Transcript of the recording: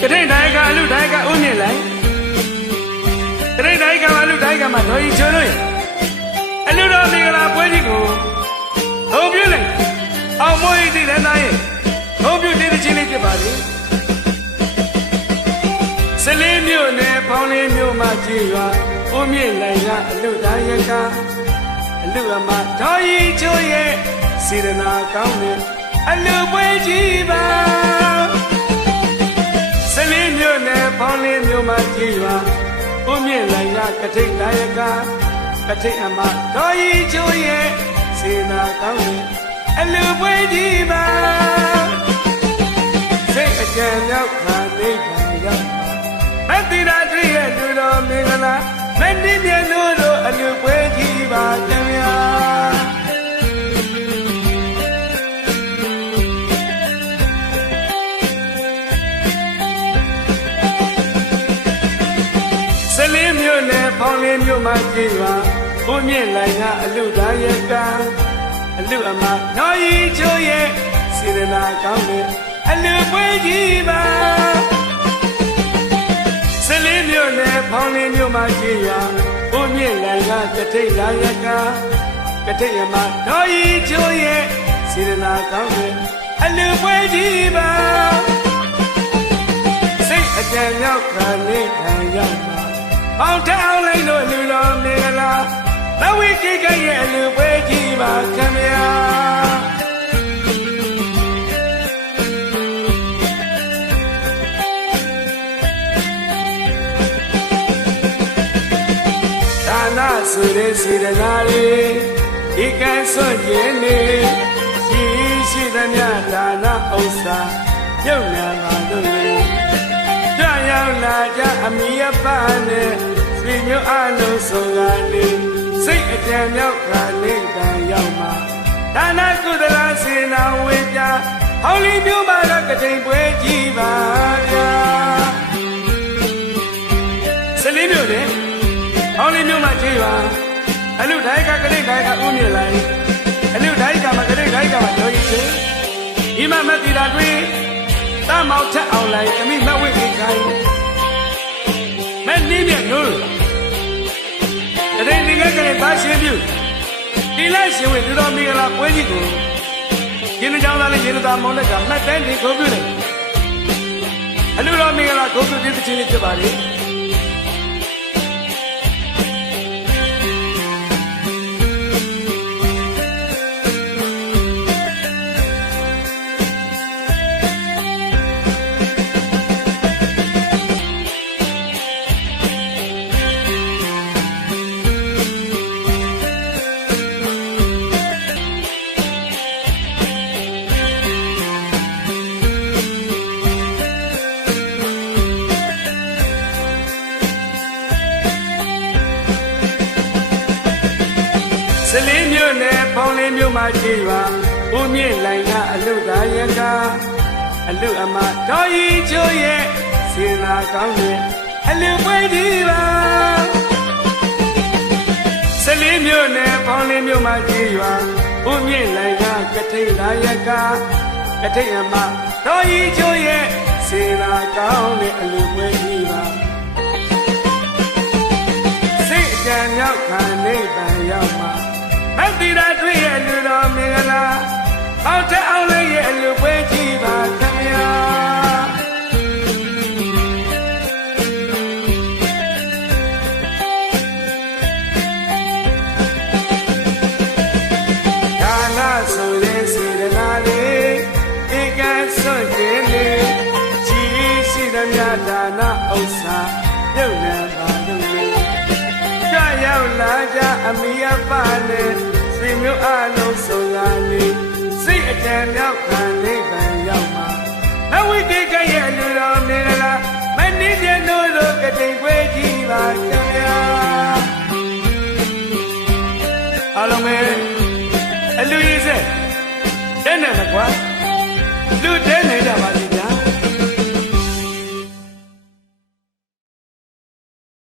ကတိတ်တိုင်းကအလူတိုင်းကဥမြင့်လိုက်ကတိတ်တိုင်းကအလူတိုင်းကမှတော်ကြီးချိုးလို့အလူတော်ဒီကလာပွဲကြီးကိုထုံပြလိုက်အောင်မွေးတည်တဲ့သားရဲ့ထုံပြတည်တဲ့ချင်းလေးဖြစ်ပါလေစလင်းမြို့နယ်ဖောင်းလေးမြို့မှာကြည်ရွာဥမြင့်လိုင်ကအလူတိုင်းရကအလူအမတော်ကြီးချိုးရဲ့စေရနာကောင်းတဲ့အလူပွဲကြီးပါစလင်း မြို့နယ်ဖောင်းလင်းမြို့မှာကြည်ရွာဥမြင့်လိုင်ရကထိတ်ဒါယကကထိတ်အမတော်ရီချိုးရဲ့စေနာကောင်းရင်အလူပွေးကြီးပါစိတ်အကြံရောက်ခါနေပါရောက်မတိရာတရိရဲ့လူတော်မင်္ဂလာမင်းဒီမြတ်လို့တို့အလူပွေးကြီးပါကြမြာစ မြို့နယ်ဖောင်းလင်းမြို့မှာကြည်ရွာဘုမြင့်လိုင်ကအလူသားရဲ့ကအလူအမတော်ရီချိုးရဲ့စေရနာကောင်းတဲ့အလူပွေးကြီးပါစလင်းမြို့နယ်ဖောင်းလင်းမြို့မှာကြည်ရွာဘုမြင့်လိုင်ကကထိတ်လာရဲ့ကကထိတ်အမတော်ရီချိုးရဲ့စေရနာကောင်းတဲ့အလူပွေးကြီးပါစိတ်အကြံရောက်ခါနေခံရောက်မှာ အောင်တောင်းလိုက်လို့လူတော်မင်္ဂလာသဝိကိကရဲ့အလူပွဲကြီးပါခင်ဗျာဒါနဆိုတဲ့စေတနာလေးဒီကံစွန့်ကျင်နေရှိရှိသမျှဒါနဥစ္စာပြုတ်နာပါလို့လေကြ ရောက်လာကြအမိအပနဲ့ဆွေမျိုးအလုံးစုံကနေစိတ်အကြံမြောက်ခါနေတန်ရောက်မှာဒါနကုသလစေနာဝေကြဟောင်းလီမျိုးမှာတော့ကတိန်ပွဲကြီးပါဗျာစလင်းမျိုးလေဟောင်းလီမျိုးမှာကြီးပါအလူတိုင်းကကတိန်တိုင်းကဥမြင့်လိုက်အလူတိုင်းကမကတိန်တိုင်းကမတော်ကြီးချင်းဒီမှာမတိတာတွေ့ တမောက်ထက်အောင်လိုက်အမိမဝိကိခိုင်းမင်းနေမြတ်လို့တရင်ဒီကကလေးသားရှင်ပြုဒီလိုက်ရှင်ဝေသူတော်မင်္ဂလာပွဲကြီးကိုရင်းနှကြောင်းသားလေးရင်းနှသားမောင်လက်ကမှတ်တမ်းတင်ခုံပြုတယ်အလူတော်မင်္ဂလာခုံပြုတဲ့ချင်းလေးဖြစ်ပါလေ လင်းမြို့နယ်ပေါင်းလင်းမြို့မှာကြည်ပါဦးမြင့်လိုင်ကအလူသားရကအလူအမတော်ရီချိုးရဲ့စေနာကောင်းတဲ့အလူပွဲဒီပါစလင်းမြို့နယ်ပေါင်းလင်းမြို့မှာကြည်ပါဦးမြင့်လိုင်ကကထိတ်လာရကကထိတ်အမတော်ရီချိုးရဲ့စေနာကောင်းတဲ့အလူပွဲဒီပါစိတ်အကြံမြောက်ခံနိဗ္ဗာန်ရောက်မှာမ တ္တိရာတွေ့ရဲ့လူတော်မင်္ဂလာအောက်ထအောင်လေးရဲ့လူပွဲကြီးပါခင်ဗျာဒါနဆိုတဲ့စေတနာလေးဧကစွန့်ကျင်လေးជីရှိသမျှဒါနဥစ္စာပြုတ်နေပါလို့လေကြရောက်လာကြအမိအပနဲ့ဆွေမျိုး အလုံးစုံကနေစိတ်အကြံမြောက်ခံနိဗ္ဗာန်ရောက်မှာနဝိကေကရဲ့လူတော်မင်္ဂလာမနိပြနိုးလို့ကတိန်ခွေကြီးပါခင်ဗျာအားလုံးပဲအလူကြီးစဲတဲ့နဲ့မကွာလူတဲ့